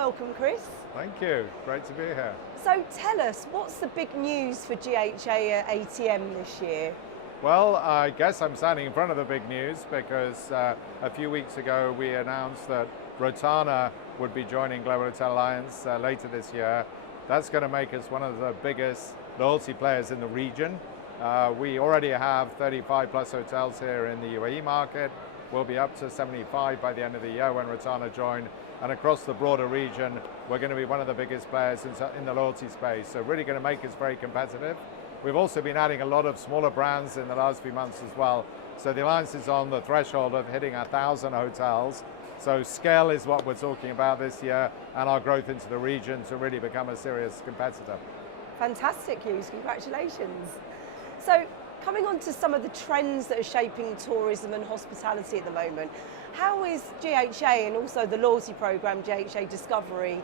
Welcome, Chris. Thank you. Great to be here. So tell us, what's the big news for GHA at ATM this year? Well, I guess I'm standing in front of the big news because a few weeks ago we announced that Rotana would be joining Global Hotel Alliance later this year. That's going to make us one of the biggest loyalty players in the region. We already have 35 plus hotels here in the UAE market. We'll be up to 75 by the end of the year when Rotana join. And across the broader region, we're going to be one of the biggest players in the loyalty space. So really going to make us very competitive. We've also been adding a lot of smaller brands in the last few months as well. So the Alliance is on the threshold of hitting 1,000 hotels. So scale is what we're talking about this year, and our growth into the region to really become a serious competitor. Fantastic news, congratulations. So coming on to some of the trends that are shaping tourism and hospitality at the moment, how is GHA and also the loyalty program GHA Discovery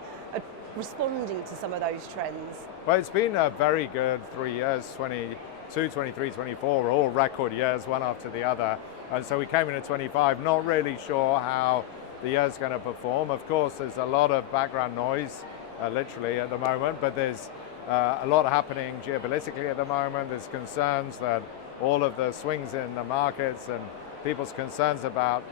responding to some of those trends? Well, it's been a very good 3 years. 22, 23, 24 were all record years, one after the other. And so we came into 25 not really sure how the year's going to perform. Of course, there's a lot of background noise, literally at the moment, but there's a lot happening geopolitically at the moment. There's concerns that all of the swings in the markets and people's concerns about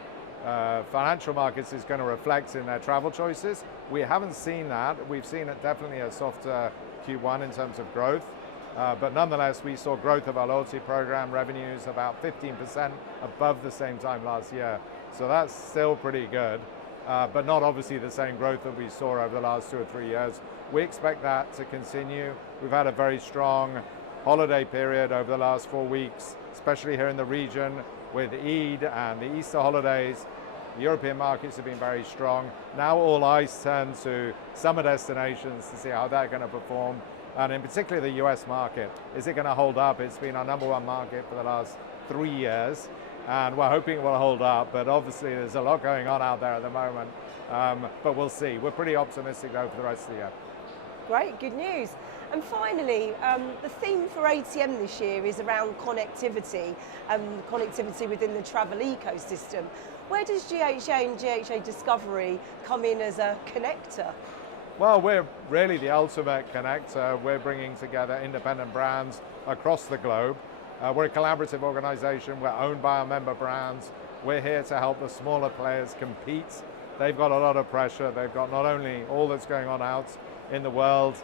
financial markets is going to reflect in their travel choices. We haven't seen that. We've seen it definitely a softer Q1 in terms of growth. But nonetheless, we saw growth of our loyalty program revenues about 15% above the same time last year. So that's still pretty good, but not obviously the same growth that we saw over the last 2 or 3 years. We expect that to continue. We've had a very strong holiday period over the last 4 weeks, especially here in the region with Eid and the Easter holidays. The European markets have been very strong. Now all eyes turn to summer destinations to see how they're going to perform. And in particular the US market. Is it going to hold up? It's been our #1 market for the last 3 years. And we're hoping it will hold up, but obviously there's a lot going on out there at the moment. But we'll see. We're pretty optimistic though for the rest of the year. Great, good news. And finally, the theme for ATM this year is around connectivity, connectivity within the travel ecosystem. Where does GHA and GHA Discovery come in as a connector? Well, we're really the ultimate connector. We're bringing together independent brands across the globe. We're a collaborative organization. We're owned by our member brands. We're here to help the smaller players compete. They've got a lot of pressure. They've got not only all that's going on out in the world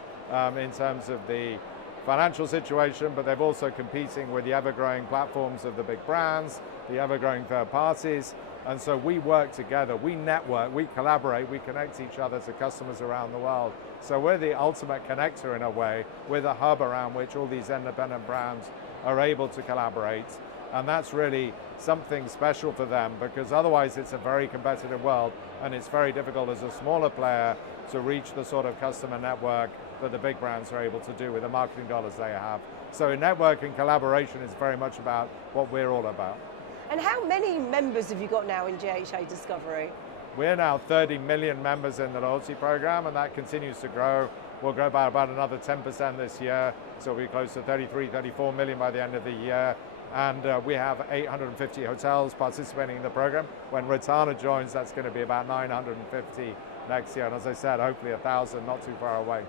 in terms of the financial situation, but they're also competing with the ever-growing platforms of the big brands, the ever-growing third parties. And so we work together, we network, we collaborate, we connect each other to customers around the world. So we're the ultimate connector in a way. We're the hub around which all these independent brands are able to collaborate. And that's really something special for them, because otherwise it's a very competitive world and it's very difficult as a smaller player to reach the sort of customer network that the big brands are able to do with the marketing dollars they have. So network and collaboration is very much about what we're all about. And how many members have you got now in GHA Discovery? We're now 30 million members in the loyalty program, and that continues to grow. We'll grow by about another 10% this year, so we'll be close to 33, 34 million by the end of the year. And we have 850 hotels participating in the program. When Rotana joins, that's going to be about 950 next year. And as I said, hopefully 1,000, not too far away.